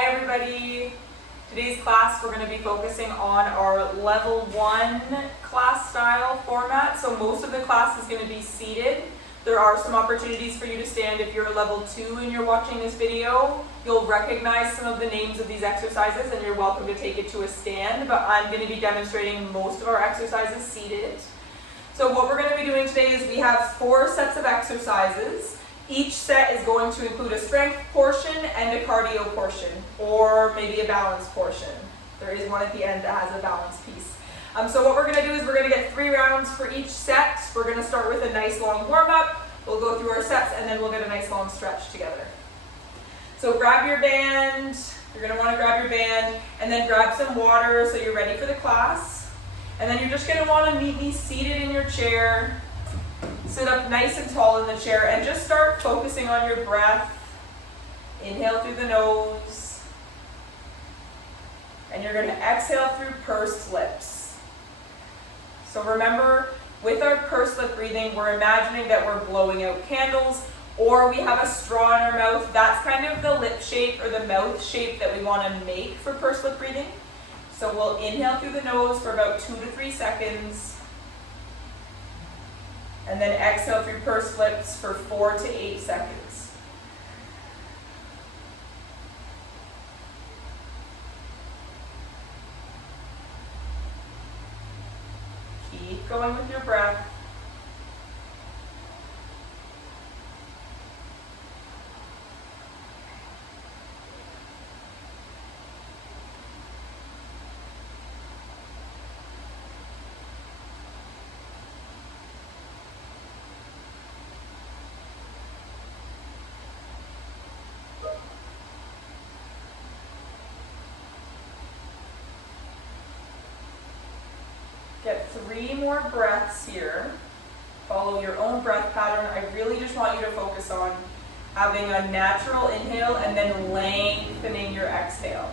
Hi everybody! Today's class we're going to be focusing on our level 1 class style format. So most of the class is going to be seated. There are some opportunities for you to stand if you're a level 2 and you're watching this video. You'll recognize some of the names of these exercises and you're welcome to take it to a stand, but I'm going to be demonstrating most of our exercises seated. So what we're going to be doing today is we have 4 sets of exercises. Each set is going to include a strength portion and a cardio portion, or maybe a balance portion. There is one at the end that has a balance piece. So what we're going to do is we're going to get 3 rounds for each set. We're going to start with a nice long warm-up. We'll go through our sets and then we'll get a nice long stretch together. So grab your band. You're going to want to grab your band and then grab some water so you're ready for the class. And then you're just going to want to meet me seated in your chair. Sit up nice and tall in the chair and just start focusing on your breath. Inhale through the nose. And you're going to exhale through pursed lips. So remember, with our pursed lip breathing, we're imagining that we're blowing out candles, or we have a straw in our mouth. That's kind of the lip shape or the mouth shape that we want to make for pursed lip breathing. So we'll inhale through the nose for about 2 to 3 seconds. And then exhale through pursed lips for 4 to 8 seconds. Keep going with your breath. Get 3 more breaths here. Follow your own breath pattern. I really just want you to focus on having a natural inhale and then lengthening your exhale.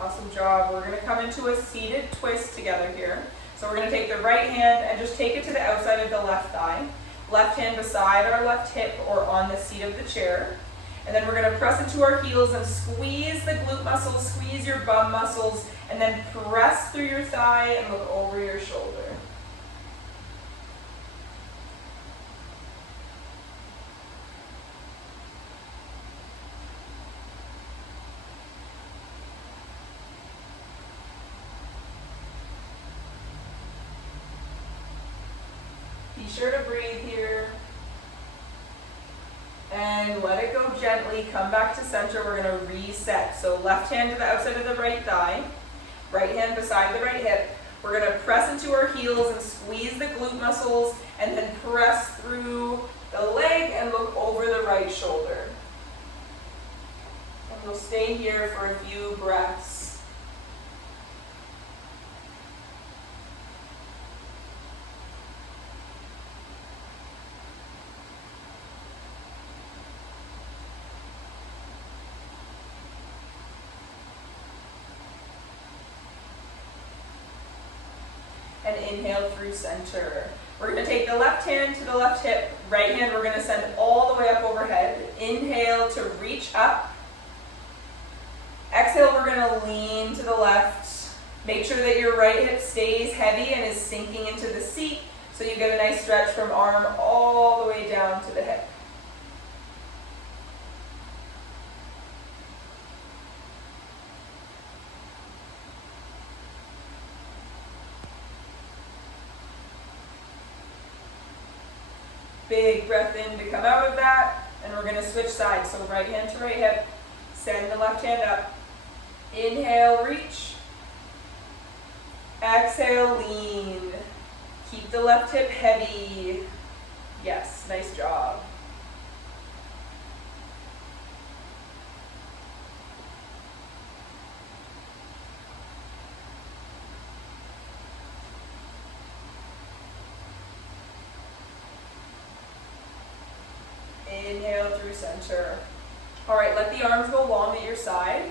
Awesome job. We're going to come into a seated twist together here. So we're going to take the right hand and just take it to the outside of the left thigh. Left hand beside our left hip or on the seat of the chair. And then we're going to press into our heels and squeeze the glute muscles, squeeze your bum muscles, and then press through your thigh and look over your shoulder. Be sure to breathe here and let it go gently. Come back to center. We're going to reset. So left hand to the outside of the right thigh, right hand beside the right hip. We're going to press into our heels and squeeze the glute muscles and then press through the leg and look over the right shoulder. And we'll stay here for a few breaths. And inhale through center. We're going to take the left hand to the left hip, right hand we're going to send all the way up overhead. Inhale to reach up. Exhale, we're going to lean to the left. Make sure that your right hip stays heavy and is sinking into the seat so you get a nice stretch from arm all the way down to the hip. Big breath in to come out of that, and we're going to switch sides. So right hand to right hip, send the left hand up. Inhale, reach. Exhale, lean. Keep the left hip heavy. Yes, nice job. Inhale through center. All right, let the arms go long at your side.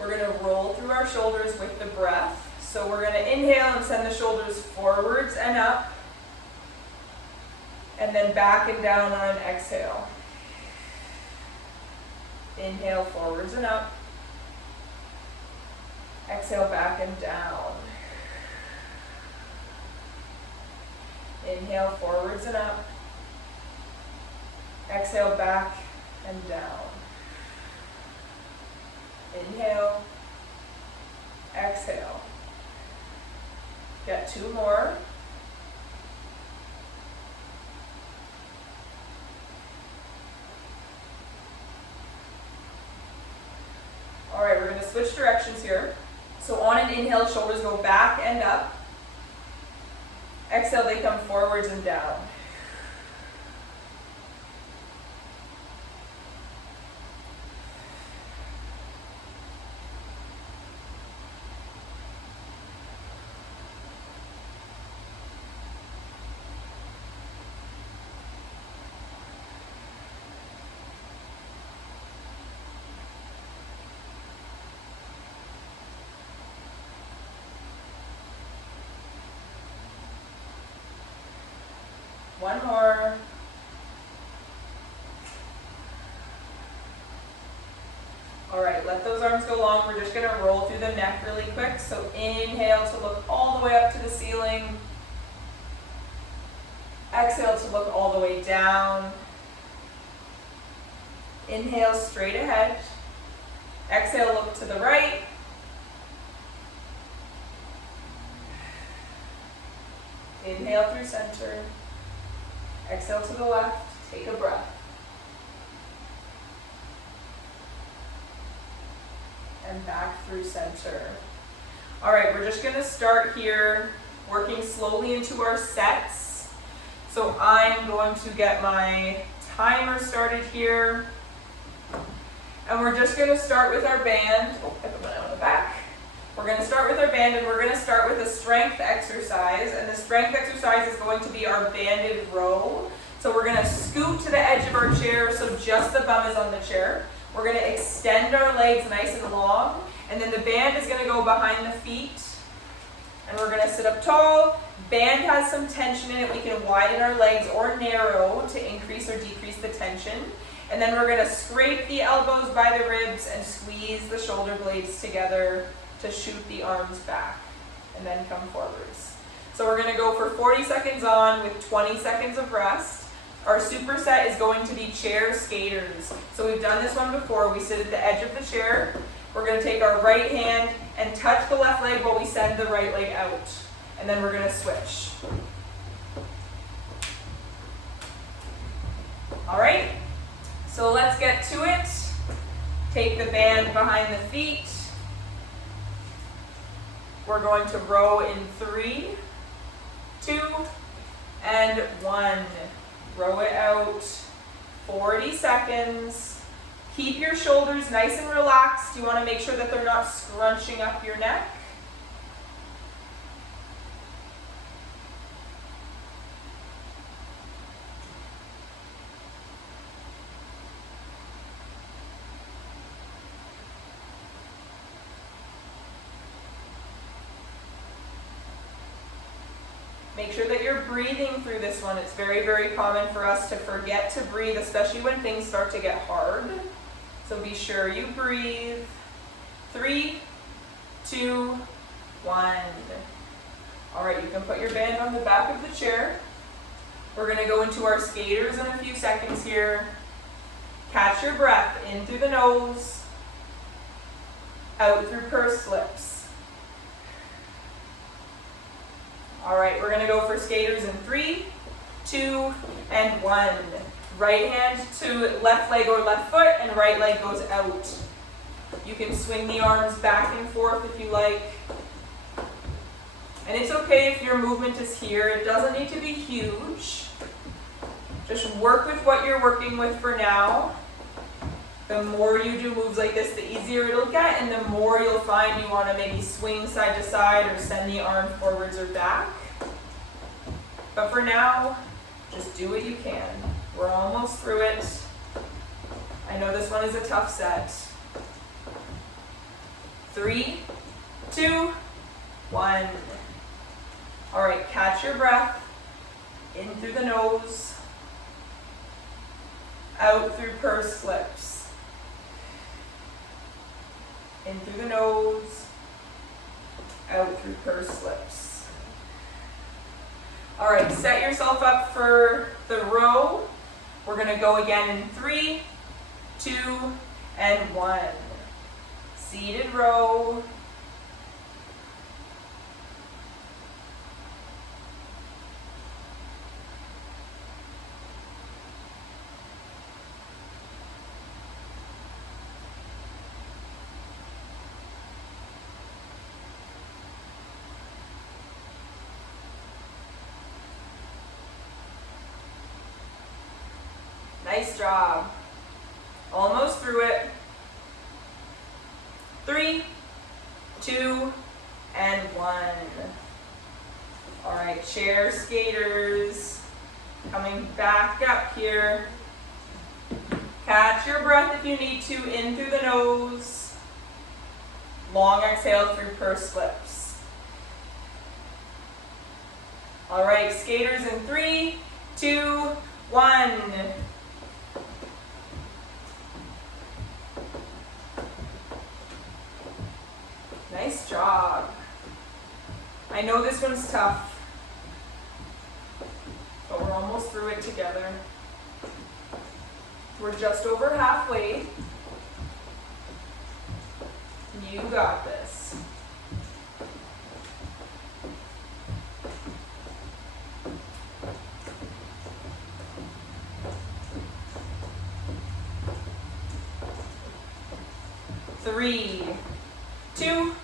We're going to roll through our shoulders with the breath. So we're going to inhale and send the shoulders forwards and up. And then back and down on an exhale. Inhale forwards and up. Exhale back and down. Inhale forwards and up. Exhale back and down. Inhale. Exhale. Get 2 more. All right, we're going to switch directions here. So on an inhale, shoulders go back and up. Exhale, they come forwards and down. One more. All right, let those arms go long. We're just gonna roll through the neck really quick. So inhale to look all the way up to the ceiling. Exhale to look all the way down. Inhale straight ahead. Exhale, look to the right. Inhale through center. Exhale to the left, take a breath. And back through center. All right, we're just gonna start here, working slowly into our sets. So I'm going to get my timer started here. And we're just gonna start with our band. Oh, I put my on the back. We're going to start with our band, and we're going to start with a strength exercise, and the strength exercise is going to be our banded row. So we're going to scoot to the edge of our chair so just the bum is on the chair. We're going to extend our legs nice and long, and then the band is going to go behind the feet, and we're going to sit up tall. Band has some tension in it. We can widen our legs or narrow to increase or decrease the tension. And then we're going to scrape the elbows by the ribs and squeeze the shoulder blades together to shoot the arms back and then come forwards. So we're going to go for 40 seconds on with 20 seconds of rest. Our superset is going to be chair skaters. So we've done this one before. We sit at the edge of the chair. We're going to take our right hand and touch the left leg while we send the right leg out. And then we're going to switch. All right, so let's get to it. Take the band behind the feet. We're going to row in 3, 2, and 1. Row it out, 40 seconds. Keep your shoulders nice and relaxed. You want to make sure that they're not scrunching up your neck. Make sure that you're breathing through this one. It's very, very common for us to forget to breathe, especially when things start to get hard. So be sure you breathe. 3, 2, 1. All right, you can put your band on the back of the chair. We're going to go into our skaters in a few seconds here. Catch your breath in through the nose, out through pursed lips. All right, we're going to go for skaters in 3, 2, and 1. Right hand to left leg or left foot, and right leg goes out. You can swing the arms back and forth if you like. And it's okay if your movement is here. It doesn't need to be huge. Just work with what you're working with for now. The more you do moves like this, the easier it'll get, and the more you'll find you want to maybe swing side to side or send the arm forwards or back. But for now, just do what you can. We're almost through it. I know this one is a tough set. 3, 2, 1. All right, catch your breath. In through the nose. Out through pursed lips. In through the nose. Out through pursed lips. All right, set yourself up for the row. We're going to go again in 3, 2, and 1. Seated row. Nice job. Almost through it. 3, 2, and 1. All right, chair skaters. Coming back up here. Catch your breath if you need to, in through the nose. Long exhale through pursed lips. All right, skaters in 3, 2, 1. Nice job. I know this one's tough, but we're almost through it together. We're just over halfway. You got this. Three, 2,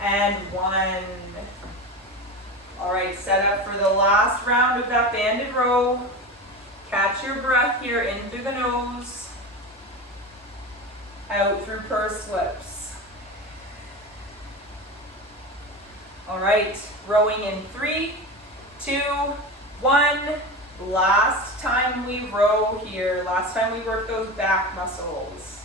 and 1. All right, set up for the last round of that banded row. Catch your breath here, in through the nose, out through pursed lips. All right, rowing in 3, 2, 1. Last time we row here, last time we work those back muscles.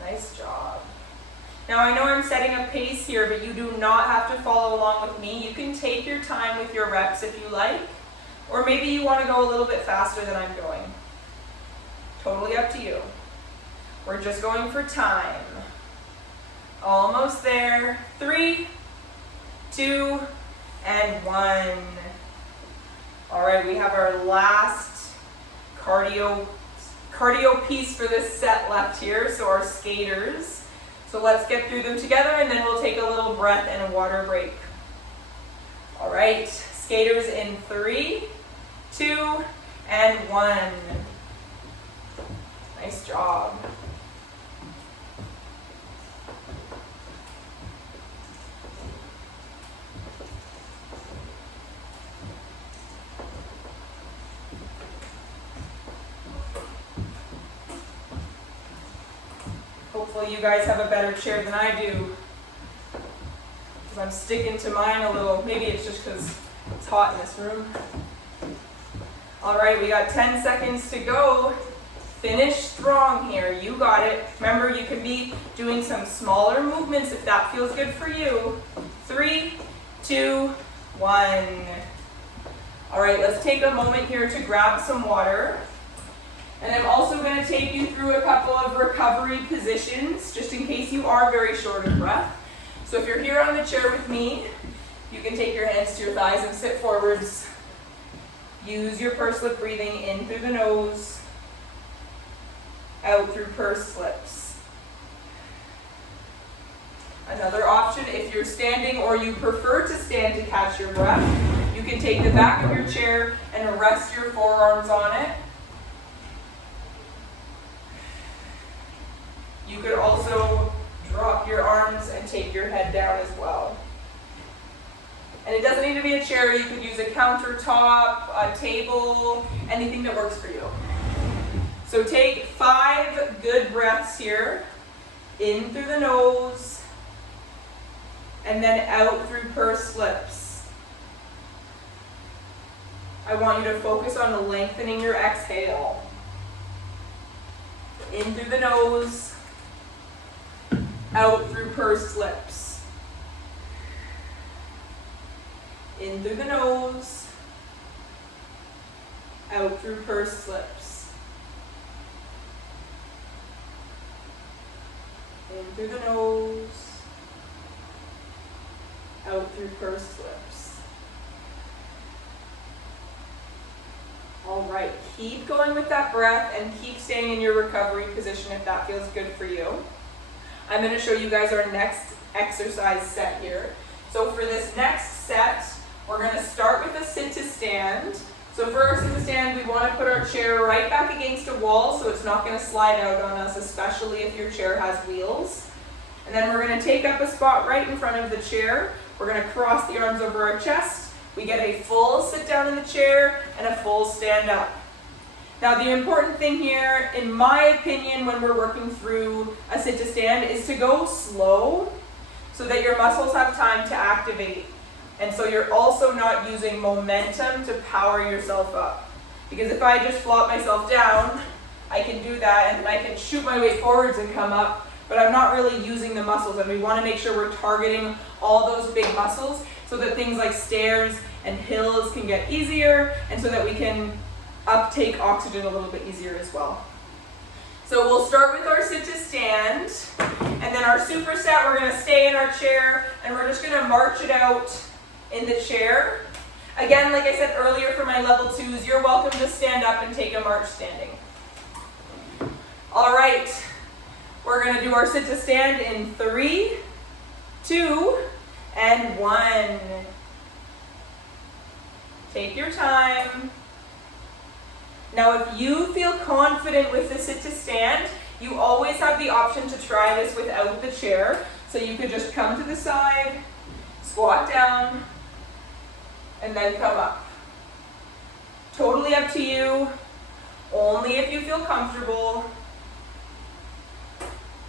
Nice job. Now I know I'm setting a pace here, but you do not have to follow along with me. You can take your time with your reps if you like, or maybe you want to go a little bit faster than I'm going. Totally up to you. We're just going for time. Almost there. 3, 2, and 1. All right, we have our last cardio piece for this set left here, so our skaters. So let's get through them together and then we'll take a little breath and a water break. All right, skaters in 3, 2, and 1. Nice job. Hopefully you guys have a better chair than I do, because I'm sticking to mine a little. Maybe it's just because it's hot in this room. All right, we got 10 seconds to go. Finish strong here. You got it. Remember, you can be doing some smaller movements if that feels good for you. 3, 2, 1. All right, let's take a moment here to grab some water. And I'm also going to take you through a couple of recovery positions, just in case you are very short of breath. So if you're here on the chair with me, you can take your hands to your thighs and sit forwards. Use your pursed lip breathing in through the nose, out through pursed lips. Another option, if you're standing or you prefer to stand to catch your breath, you can take the back of your chair and rest your forearms on it. You could also drop your arms and take your head down as well. And it doesn't need to be a chair. You could use a countertop, a table, anything that works for you. So take 5 good breaths here. In through the nose, and then out through pursed lips. I want you to focus on lengthening your exhale. In through the nose, out through pursed lips. In through the nose, out through pursed lips. In through the nose, out through pursed lips. All right, keep going with that breath and keep staying in your recovery position if that feels good for you. I'm going to show you guys our next exercise set here. So for this next set, we're going to start with a sit to stand. So for our sit to stand, we want to put our chair right back against a wall so it's not going to slide out on us, especially if your chair has wheels. And then we're going to take up a spot right in front of the chair. We're going to cross the arms over our chest. We get a full sit down in the chair and a full stand up. Now the important thing here, in my opinion, when we're working through a sit to stand is to go slow so that your muscles have time to activate. And so you're also not using momentum to power yourself up. Because if I just flop myself down, I can do that and I can shoot my way forwards and come up, but I'm not really using the muscles. And we want to make sure we're targeting all those big muscles so that things like stairs and hills can get easier and so that we can uptake oxygen a little bit easier as well. So we'll start with our sit to stand, and then our superset, we're going to stay in our chair and we're just going to march it out in the chair. Again, like I said earlier for my level 2s, you're welcome to stand up and take a march standing. All right, we're going to do our sit to stand in 3, 2, and 1. Take your time. Now, if you feel confident with the sit to stand, you always have the option to try this without the chair. So you could just come to the side, squat down, and then come up. Totally up to you, only if you feel comfortable.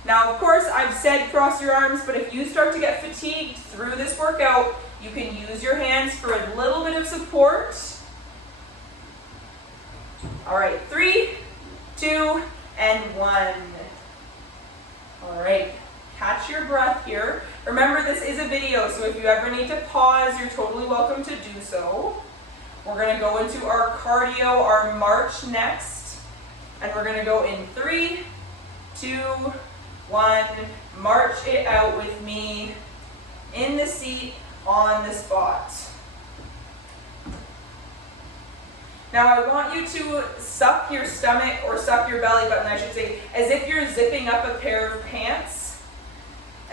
Now, of course, I've said cross your arms, but if you start to get fatigued through this workout, you can use your hands for a little bit of support. All right, 3, 2, and 1. All right, catch your breath here. Remember, this is a video, so if you ever need to pause, you're totally welcome to do so. We're going to go into our cardio, our march next, and we're going to go in 3, 2, 1. March it out with me in the seat, on the spot. Now I want you to suck your stomach, or suck your belly button, I should say, as if you're zipping up a pair of pants.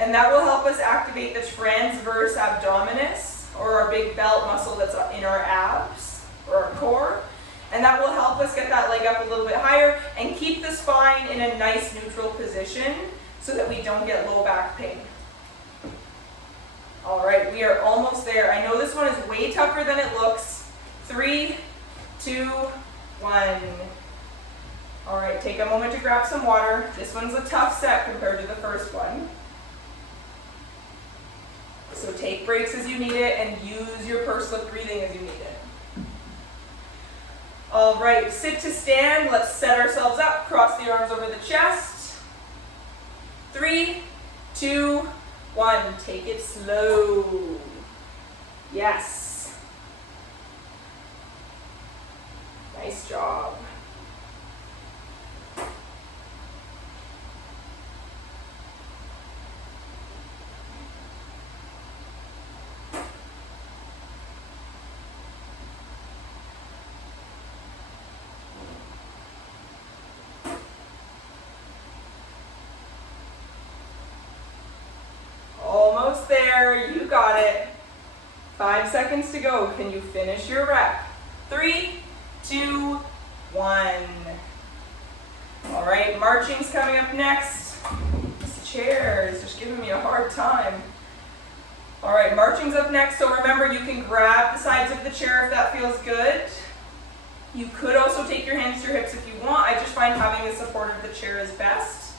And that will help us activate the transverse abdominis, or our big belt muscle that's in our abs, or our core. And that will help us get that leg up a little bit higher and keep the spine in a nice neutral position so that we don't get low back pain. All right, we are almost there. I know this one is way tougher than it looks. 3, 2, 1. All right, take a moment to grab some water. This one's a tough set compared to the first one. So take breaks as you need it and use your pursed lip breathing as you need it. All right, sit to stand. Let's set ourselves up. Cross the arms over the chest. 3, 2, 1. Take it slow. Yes. Nice job. Almost there, you got it. 5 seconds to go. Can you finish your rep? 3, 2, 1. All right, marching's coming up next. This chair is just giving me a hard time. All right, marching's up next. So remember, you can grab the sides of the chair if that feels good. You could also take your hands to your hips if you want. I just find having the support of the chair is best.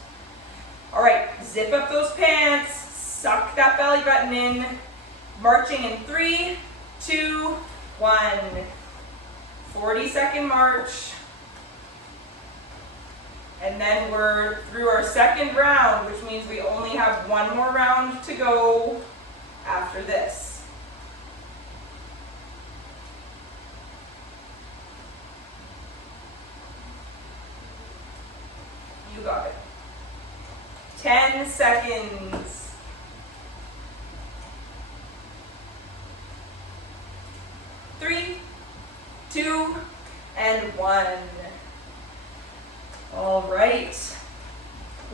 All right, zip up those pants, suck that belly button in, marching in 3, 2, 1. 40-second march. And then we're through our second round, which means we only have one more round to go after this. You got it. 10 seconds. 3, 2, and 1. All right.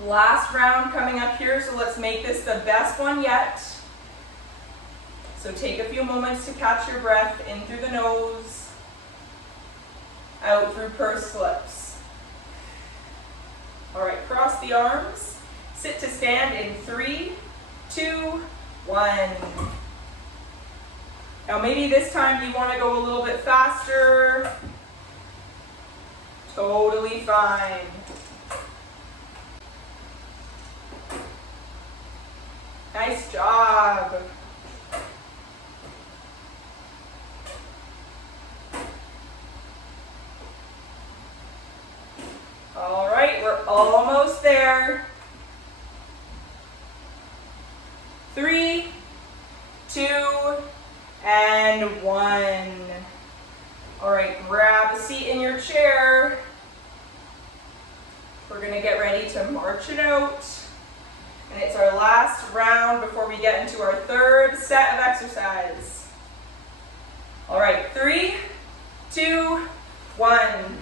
Last round coming up here, so let's make this the best one yet. So take a few moments to catch your breath in through the nose, out through pursed lips. All right, cross the arms. Sit to stand in 3, 2, 1. Now maybe this time you want to go a little bit faster. Totally fine. Nice job. All right, we're almost there. 3, 2, and 1. All right, grab a seat in your chair. We're gonna get ready to march it out. And it's our last round before we get into our third set of exercise. All right, 3, 2, 1.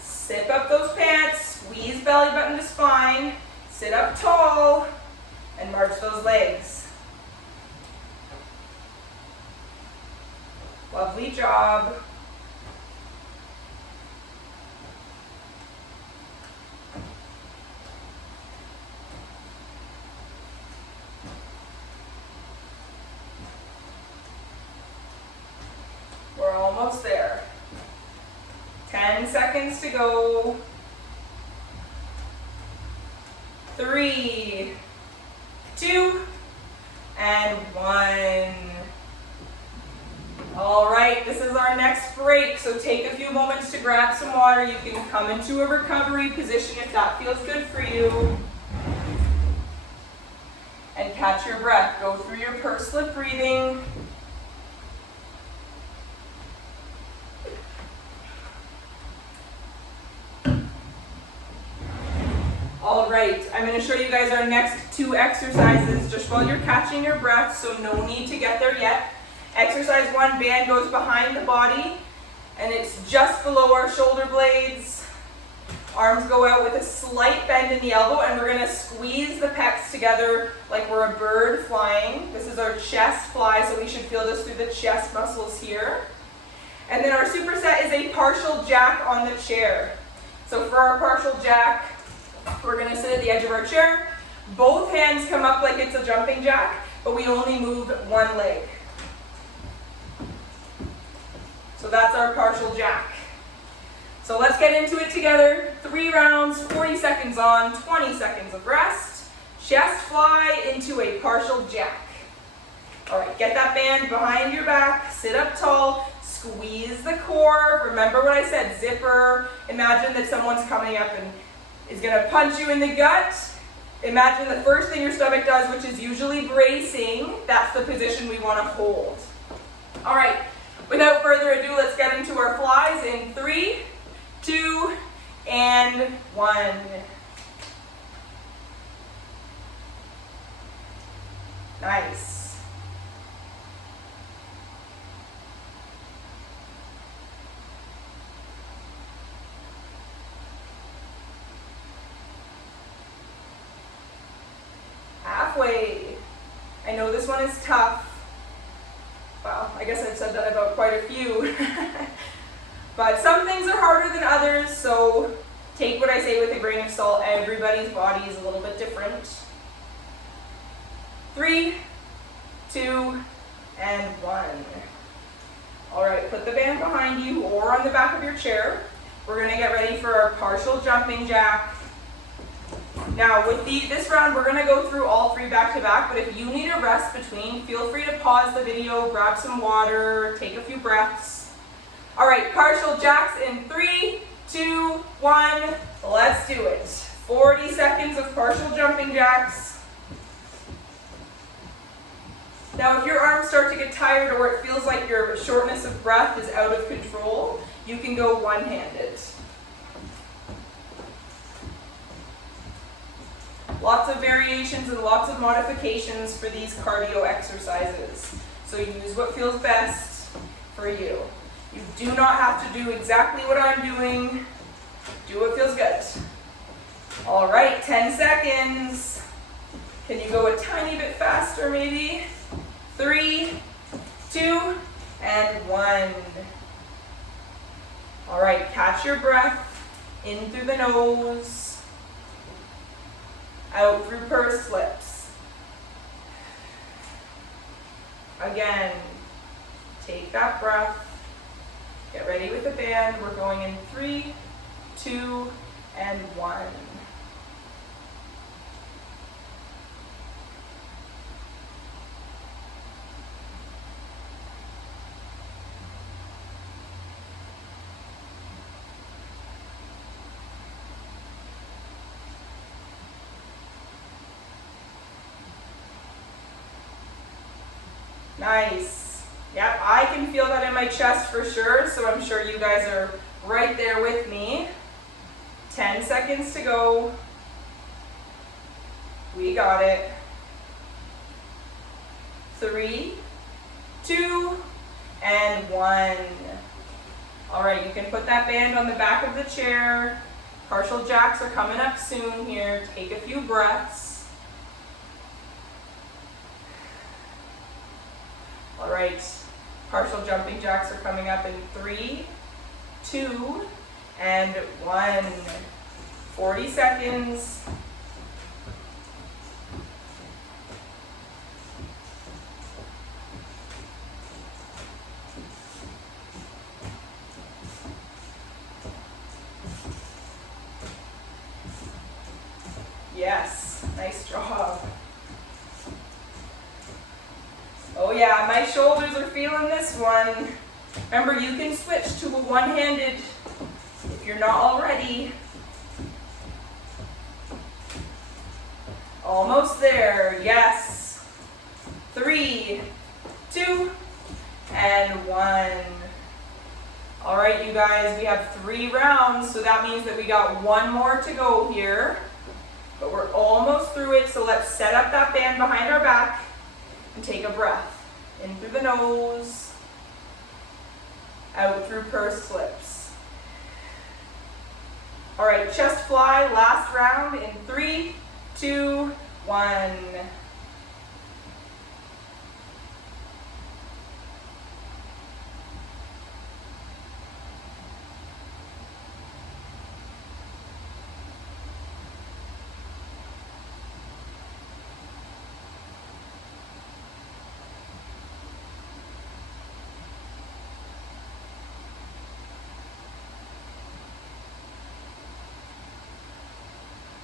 Zip up those pants, squeeze belly button to spine, sit up tall, and march those legs. Lovely job. We're almost there. 10 seconds to go. 3, 2, and 1. All right, this is our next break, so take a few moments to grab some water. You can come into a recovery position if that feels good for you. And catch your breath. Go through your pursed lip breathing. All right, I'm going to show you guys our next 2 exercises just while you're catching your breath, so no need to get there yet. Exercise 1, band goes behind the body, and it's just below our shoulder blades. Arms go out with a slight bend in the elbow, and we're going to squeeze the pecs together like we're a bird flying. This is our chest fly, so we should feel this through the chest muscles here. And then our superset is a partial jack on the chair. So for our partial jack, we're going to sit at the edge of our chair. Both hands come up like it's a jumping jack, but we only move one leg. So that's our partial jack. So let's get into it together. 3 rounds, 40 seconds on, 20 seconds of rest. Chest fly into a partial jack. All right, get that band behind your back, sit up tall, squeeze the core. Remember what I said, zipper. Imagine that someone's coming up and is gonna punch you in the gut. Imagine the first thing your stomach does, which is usually bracing. That's the position we wanna hold. All right, without further ado, let's get into our flies in 3, 2, and 1. Nice. Halfway. I know this one is tough. Well, I guess I've said that about quite a few. But some things are harder than others, so take what I say with a grain of salt. Everybody's body is a little bit different. 3, 2, and 1. All right, put the band behind you or on the back of your chair. We're gonna get ready for our partial jumping jack. Now with this round, we're gonna go through all three back to back, but if you need a rest between, feel free to pause the video, grab some water, take a few breaths. All right, partial jacks in 3, 2, 1, let's do it. 40 seconds of partial jumping jacks. Now if your arms start to get tired or it feels like your shortness of breath is out of control, you can go one-handed. Lots of variations and lots of modifications for these cardio exercises. So use what feels best for you. You do not have to do exactly what I'm doing. Do what feels good. All right, 10 seconds. Can you go a tiny bit faster maybe? 3, 2, and 1. All right, catch your breath in through the nose, out through pursed lips. Again, take that breath. Get ready with the band. We're going in 3, 2, and 1. Nice. Yep, I can feel that in my chest for sure, so I'm sure you guys are right there with me. 10 seconds to go. We got it. 3, 2, and 1. All right, you can put that band on the back of the chair. Partial jacks are coming up soon here. Take a few breaths. All right, partial jumping jacks are coming up in 3, 2, and 1. 40 seconds. Yes, nice job. Oh yeah, my shoulders are feeling this one. Remember, you can switch to a one-handed if you're not already. Almost there, yes. 3, 2, and 1. All right, you guys, we have 3 rounds, so that means that we got 1 more to go here. But we're almost through it, so let's set up that band behind our back and take a breath. In through the nose, out through pursed lips. All right, chest fly, last round in 3, 2, 1.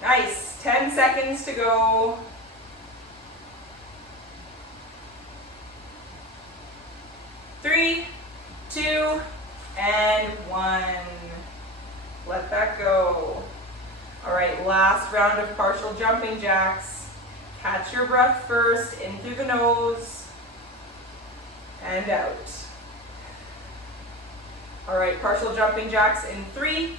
Nice, 10 seconds to go. 3, 2, and 1. Let that go. All right, last round of partial jumping jacks. Catch your breath first, in through the nose, and out. All right, partial jumping jacks in 3,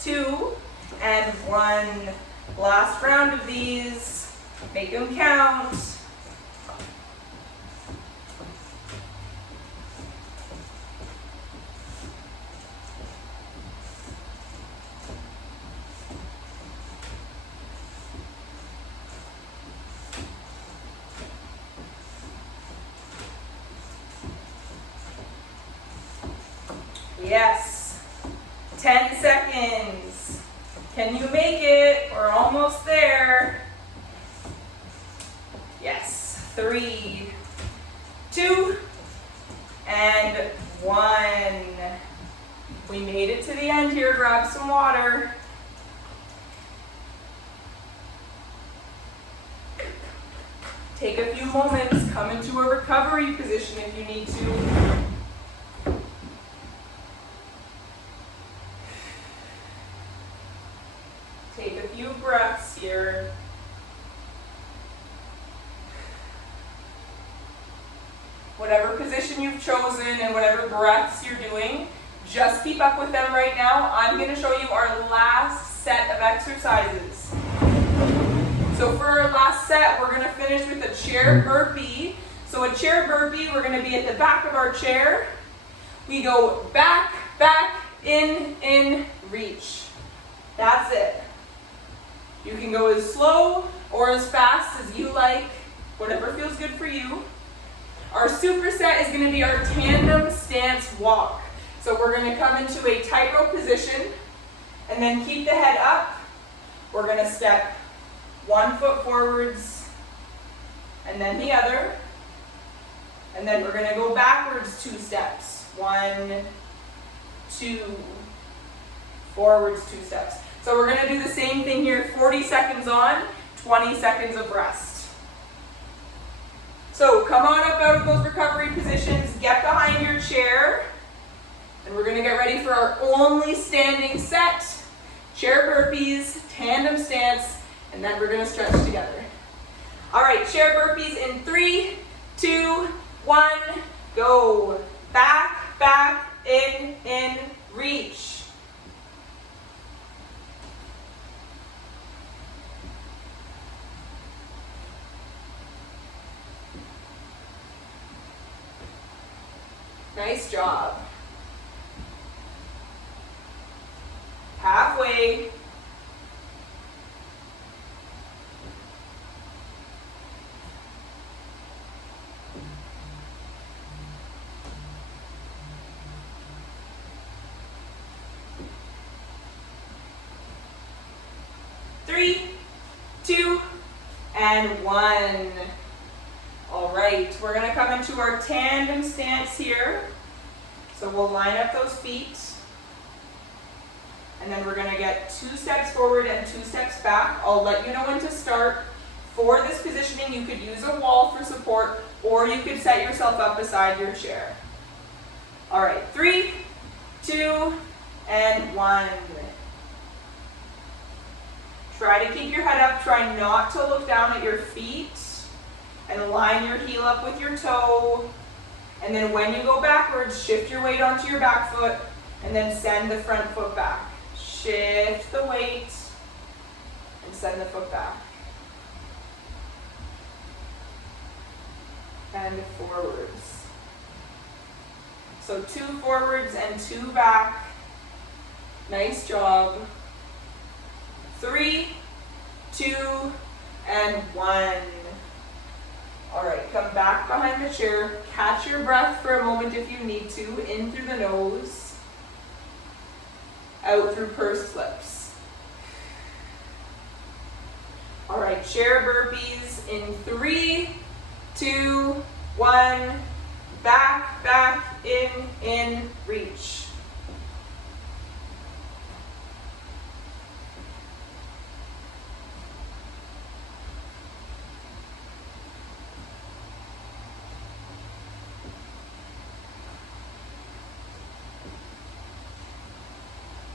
2, and 1. Last round of these. Make them count. Yes. 10 seconds. Can you make it? We're almost there. Yes. 3, 2, and 1. We made it to the end here. Grab some water. Take a few moments. Come into a recovery position if you need to. Take a few breaths here. Whatever position you've chosen and whatever breaths you're doing, just keep up with them right now. I'm going to show you our last set of exercises. So for our last set, we're going to finish with a chair burpee. So a chair burpee, we're going to be at the back of our chair. We go back, back, in, reach. That's it. You can go as slow or as fast as you like, whatever feels good for you. Our superset is going to be our tandem stance walk. So we're going to come into a tightrope position and then keep the head up. We're going to step 1 foot forwards and then the other. And then we're going to go backwards 2 steps. 1, 2, forwards 2 steps. So we're going to do the same thing here, 40 seconds on, 20 seconds of rest. So come on up out of those recovery positions, get behind your chair, and we're going to get ready for our only standing set, chair burpees, tandem stance, and then we're going to stretch together. All right, chair burpees in 3, 2, 1, go. Back, back, in, reach. Nice job. Halfway. Three, 2, and 1. All right, we're going to come into our tandem stance here. So we'll line up those feet. And then we're going to get 2 steps forward and 2 steps back. I'll let you know when to start. For this positioning, you could use a wall for support, or you could set yourself up beside your chair. All right, 3, 2, and 1. Try to keep your head up. Try not to look down at your feet. And line your heel up with your toe. And then when you go backwards, shift your weight onto your back foot and then send the front foot back. Shift the weight and send the foot back. And forwards. So 2 forwards and 2 back. Nice job. 3, 2, and 1. All right, come back behind the chair. Catch your breath for a moment if you need to. In through the nose. Out through pursed lips. All right, chair burpees in 3, 2, 1. Back, back, in, reach.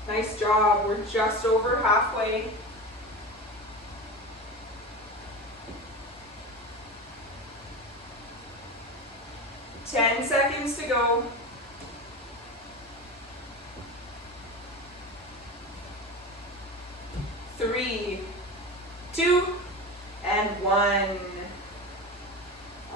Nice job. We're just over halfway. Ten seconds to go. 3, 2, and 1.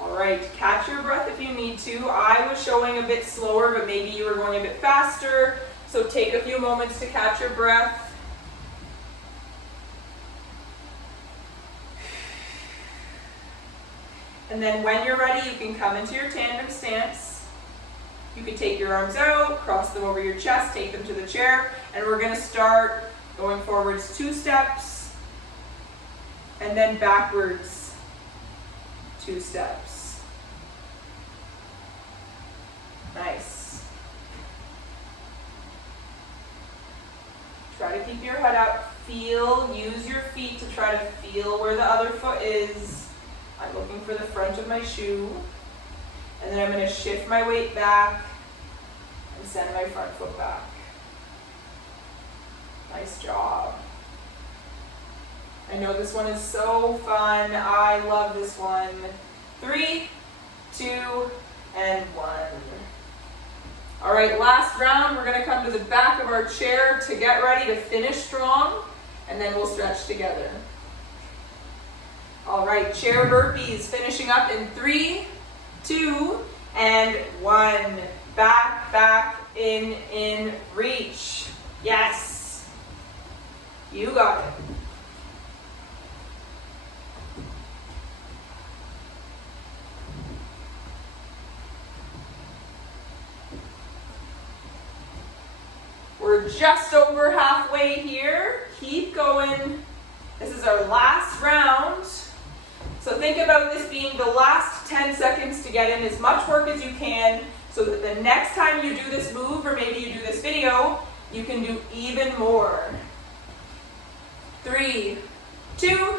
All right, catch your breath if you need to. I was showing a bit slower, but maybe you were going a bit faster. So take a few moments to catch your breath. And then when you're ready, you can come into your tandem stance. You can take your arms out, cross them over your chest, take them to the chair, and we're going to start going forwards 2 steps, and then backwards 2 steps. Nice. to keep your head up. Use your feet to try to feel where the other foot is. I'm looking for the front of my shoe. And then I'm going to shift my weight back and send my front foot back. Nice job. I know this one is so fun. I love this one. 3, 2, and 1. All right, last round. We're going to come to the back of our chair to get ready to finish strong, and then we'll stretch together. All right, chair burpees finishing up in 3, 2, and 1. Back, back, in, reach. Yes. You got it. We're just over halfway here. Keep going. This is our last round. So think about this being the last 10 seconds to get in as much work as you can so that the next time you do this move, or maybe you do this video, you can do even more. 3, 2,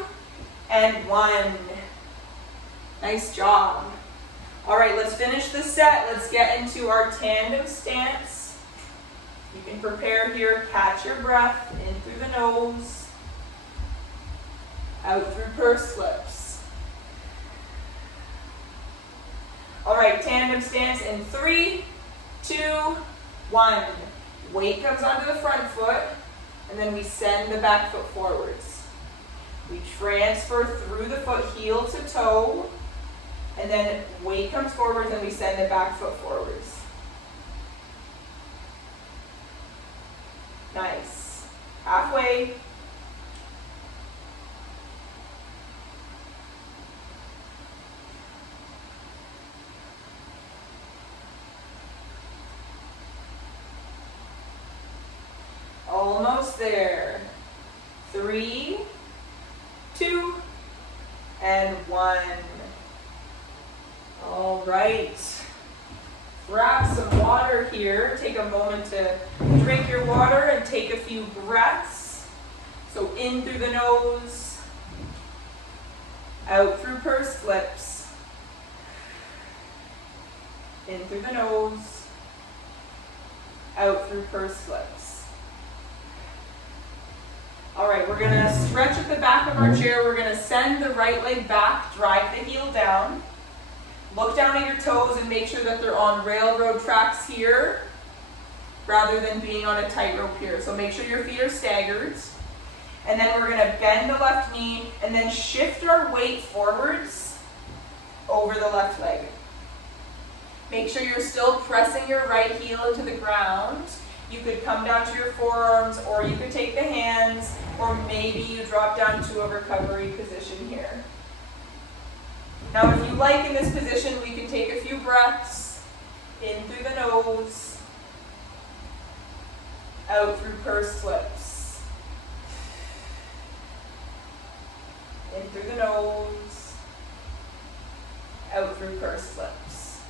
and 1. Nice job. All right, let's finish this set. Let's get into our tandem stance. You can prepare here, catch your breath in through the nose, out through pursed lips. All right, tandem stance in 3, 2, 1. Weight comes onto the front foot, and then we send the back foot forwards. We transfer through the foot, heel to toe, and then weight comes forwards, and we send the back foot forwards. Nice. Halfway. Almost there. 3, 2, and 1. All right. Grab some water here. Take a moment to drink your water and take a few breaths. So in through the nose, out through pursed lips. In through the nose, out through pursed lips. All right, we're gonna stretch at the back of our chair. We're gonna send the right leg back, drive the heel down. Look down at your toes and make sure that they're on railroad tracks here rather than being on a tightrope here. So make sure your feet are staggered. And then we're gonna bend the left knee and then shift our weight forwards over the left leg. Make sure you're still pressing your right heel into the ground. You could come down to your forearms, or you could take the hands, or maybe you drop down to a recovery position here. Now, if you like in this position, we can take a few breaths in through the nose, out through pursed lips. In through the nose, out through pursed lips.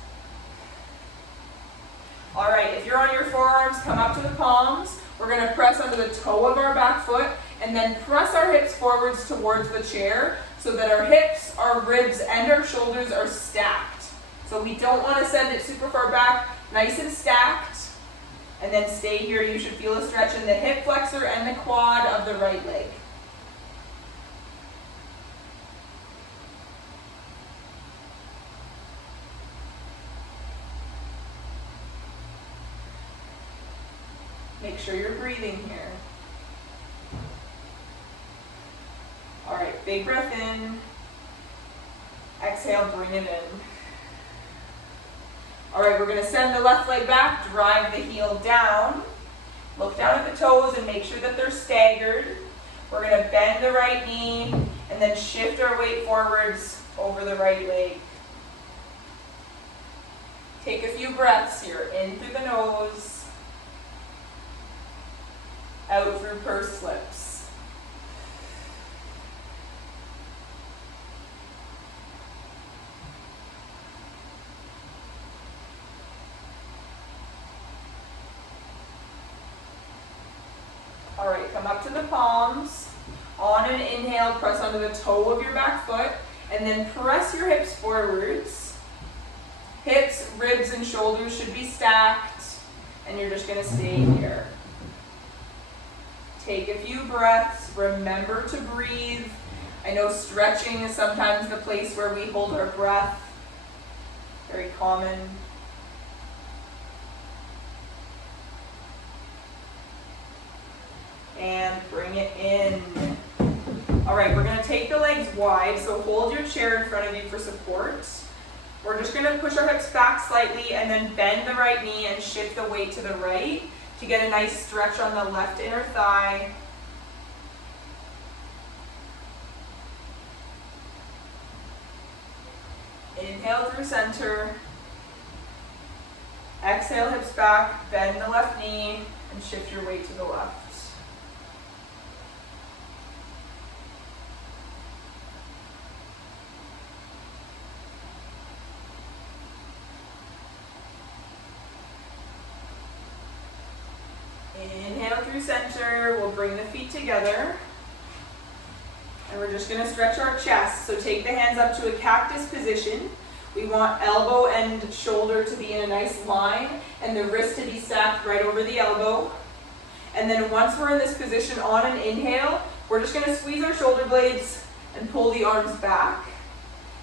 All right, if you're on your forearms, come up to the palms. We're going to press under the toe of our back foot and then press our hips forwards towards the chair so that our hips, our ribs, and our shoulders are stacked. So we don't want to send it super far back, nice and stacked. And then stay here. You should feel a stretch in the hip flexor and the quad of the right leg. Make sure you're breathing here. All right, big breath in. Exhale, bring it in. All right, we're going to send the left leg back, drive the heel down. Look down at the toes and make sure that they're staggered. We're going to bend the right knee and then shift our weight forwards over the right leg. Take a few breaths here, in through the nose, out through pursed lips. All right, come up to the palms. On an inhale, press onto the toe of your back foot, and then press your hips forwards. Hips, ribs, and shoulders should be stacked, and you're just gonna stay here. Take a few breaths, remember to breathe. I know stretching is sometimes the place where we hold our breath. Very common. And bring it in. All right, we're gonna take the legs wide, so hold your chair in front of you for support. We're just gonna push our hips back slightly and then bend the right knee and shift the weight to the right to get a nice stretch on the left inner thigh. Inhale through center. Exhale, hips back, bend the left knee, and shift your weight to the left. Inhale through center, we'll bring the feet together. And we're just gonna stretch our chest. So take the hands up to a cactus position. We want elbow and shoulder to be in a nice line and the wrist to be stacked right over the elbow. And then once we're in this position on an inhale, we're just gonna squeeze our shoulder blades and pull the arms back.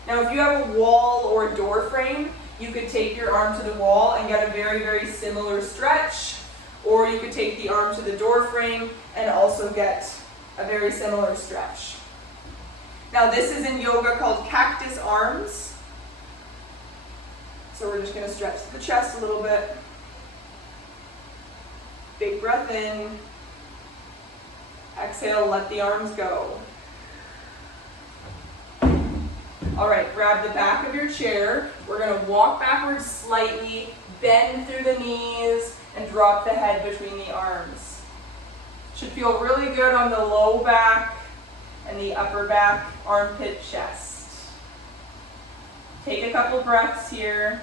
Now if you have a wall or a door frame, you could take your arm to the wall and get a very, very similar stretch. Or you could take the arm to the door frame and also get a very similar stretch. Now this is in yoga called cactus arms. So we're just going to stretch the chest a little bit. Big breath in. Exhale, let the arms go. All right, grab the back of your chair. We're going to walk backwards slightly, bend through the knees, and drop the head between the arms. Should feel really good on the low back and the upper back, armpit, chest. Take a couple breaths here.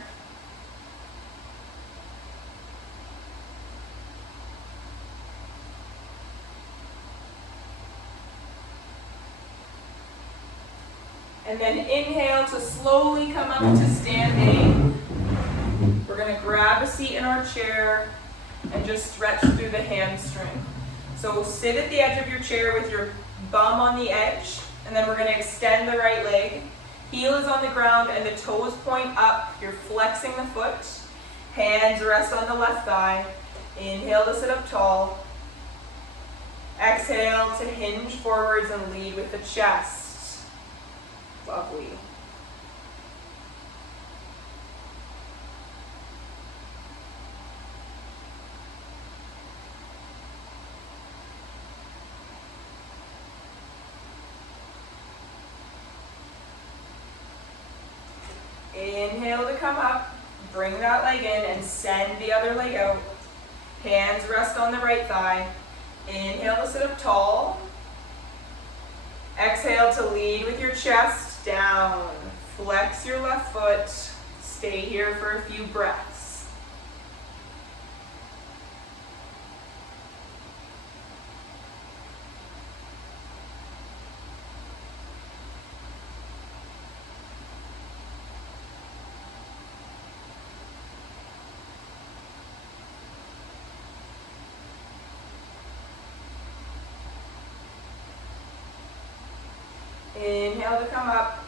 And then inhale to slowly come up to standing. We're going to grab a seat in our chair and just stretch through the hamstring. So sit at the edge of your chair with your bum on the edge, and then we're going to extend the right leg. Heel is on the ground and the toes point up. You're flexing the foot. Hands rest on the left thigh. Inhale to sit up tall. Exhale to hinge forwards and lead with the chest. Lovely. Inhale to come up, bring that leg in and send the other leg out. Hands rest on the right thigh. Inhale to sit up tall. Exhale to lead with your chest down. Flex your left foot. Stay here for a few breaths. Inhale to come up.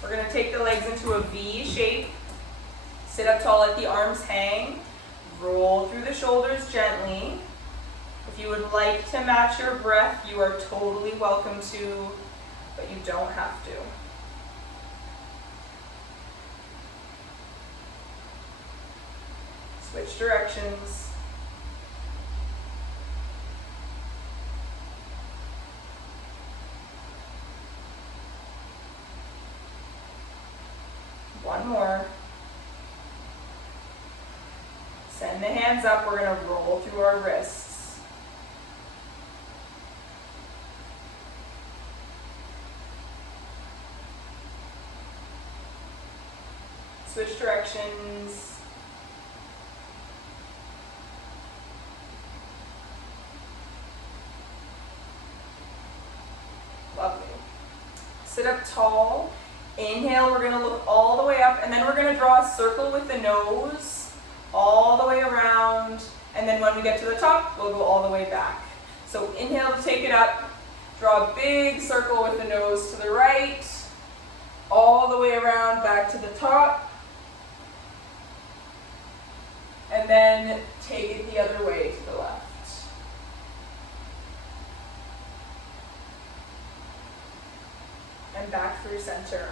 We're going to take the legs into a V shape. Sit up tall, let the arms hang. Roll through the shoulders gently. If you would like to match your breath, you are totally welcome to, but you don't have to. Switch directions. One more. Send the hands up. We're going to roll through our wrists. Switch directions. sit up tall. Inhale, we're gonna look all the way up, and then we're gonna draw a circle with the nose all the way around, and then when we get to the top, we'll go all the way back. So inhale to take it up, draw a big circle with the nose to the right, all the way around back to the top, and then take it the other way to the left. And back through center.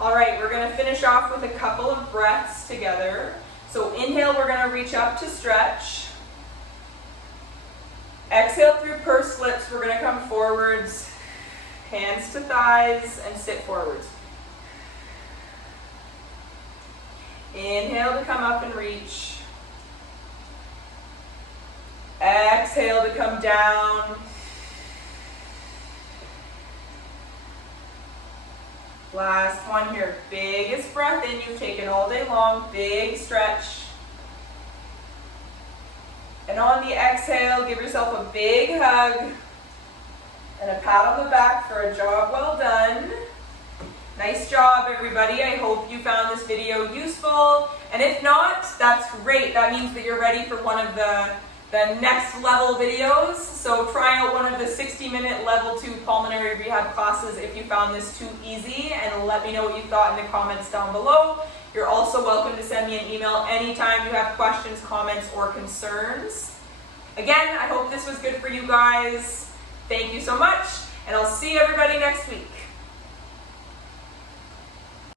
All right, we're gonna finish off with a couple of breaths together. So inhale, we're gonna reach up to stretch. Exhale through pursed lips, we're gonna come forwards, hands to thighs, and sit forwards. Inhale to come up and reach. Exhale to come down. Last one here, biggest breath in you've taken all day long, big stretch. And on the exhale, give yourself a big hug and a pat on the back for a job well done. Nice job, everybody. I hope you found this video useful. And if not, that's great. That means that you're ready for one of the next level videos. So try out one of the 60-minute level 2 pulmonary rehab classes if you found this too easy, and let me know what you thought in the comments down below. You're also welcome to send me an email anytime you have questions, comments, or concerns. Again, I hope this was good for you guys. Thank you so much, and I'll see everybody next week.